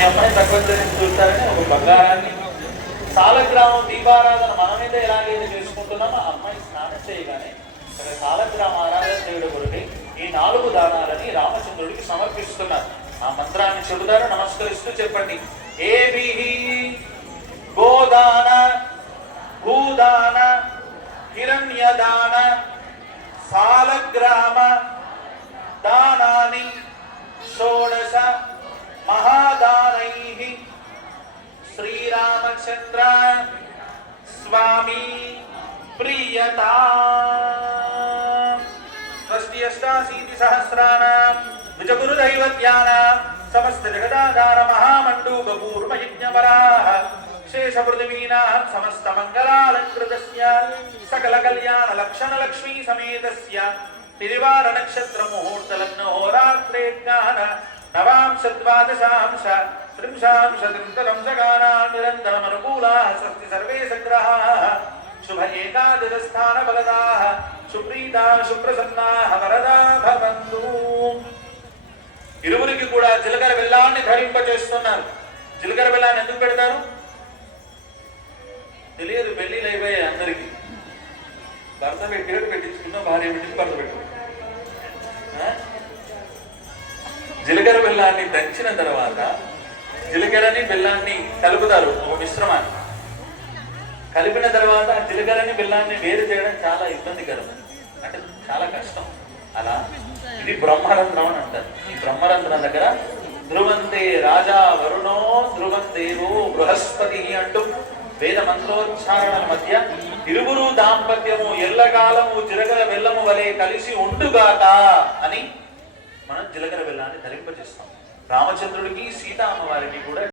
మీ అమ్మాయి తక్కువ చూస్తారని ఒక బంగారాన్ని సాలగ్రామం దీపారాధన మన మీద ఎలాగైతే చేసుకుంటున్నామో అమ్మాయి స్నానం చేయగానే సాలగ్రామ ఆరాధన చేయడం కొరకు ఈ 4 దానాలని రామచంద్రుడికి సమర్పిస్తున్నారు. ఆ మంత్రాన్ని చెబుతారు, నమస్కరిస్తూ చెప్పండి. ఏభిః గోదాన భూదాన హిరణ్యదాన సాలగ్రామ దానాని షోడశ మహాదానైః శ్రీరామచంద్ర స్వామి ప్రియతా షష్ఠి అష్టాశీతి సహస్రాణం విజగురు దైవత్యానాం సమస్త జగదాధార మహామండూక పూర్వ యజ్ఞపరాః శేష పృథివీనాం సమస్త మంగళాలంకృతస్య సకల కళ్యాణ లక్షణ లక్ష్మీ సమేతస్య తిరివార నక్షత్ర ముహూర్త లగ్న హోరాత్రే జ్ఞాన నవాంశ ద్వాదశాంశ త్రింశాంశ త్రింశదంశగానా నిరంతరమనుకూలాః స్వస్తి సర్వే సగ్రహాః శుభ ఏకాదశ స్థాన ఫలదాః సుప్రీతా సుప్రసన్నాః వరదా భవంతు. ఇరువురికి కూడా జీలకర్ర బెల్లాన్ని ధరింపచేస్తున్నారు. జీలకర్ర బెల్లాన్ని ఎందుకు పెడతారు తెలియదు. పెళ్లిళ్ళు అయిపోయాయి అందరికి. భర్త పెట్టినట్టు పెట్టించుకున్నా, భార్య పెట్టించి భర్త పెట్టు. జీలకర్ర బెల్లాన్ని దంచిన తర్వాత జీలకర్రని బెల్లాన్ని కలుపుతారు, ఒక మిశ్రమాన్ని కలిపిన తర్వాత జీలకర్రని బెల్లాన్ని వేరు చేయడం చాలా ఇబ్బందికరం, అంటే చాలా కష్టం. అలా ఇది బ్రహ్మరంధ్రం అని అంటారు. ఈ బ్రహ్మరంధ్రం దగ్గర ధ్రువంతే రాజా వరుణో ధ్రువం దేవో బృహస్పతి అంటూ వేద మంత్రోచ్చారణల మధ్య ఇరువురు దాంపత్యము ఎల్లకాలము జీలకర్ర బెల్లము వలె కలిసి ఉండుగాక అని మనం జీలకర్ర బెల్లాన్ని ధరింపజేస్తాం. రామచంద్రుడికి సీతా అమ్మవారికి కూడా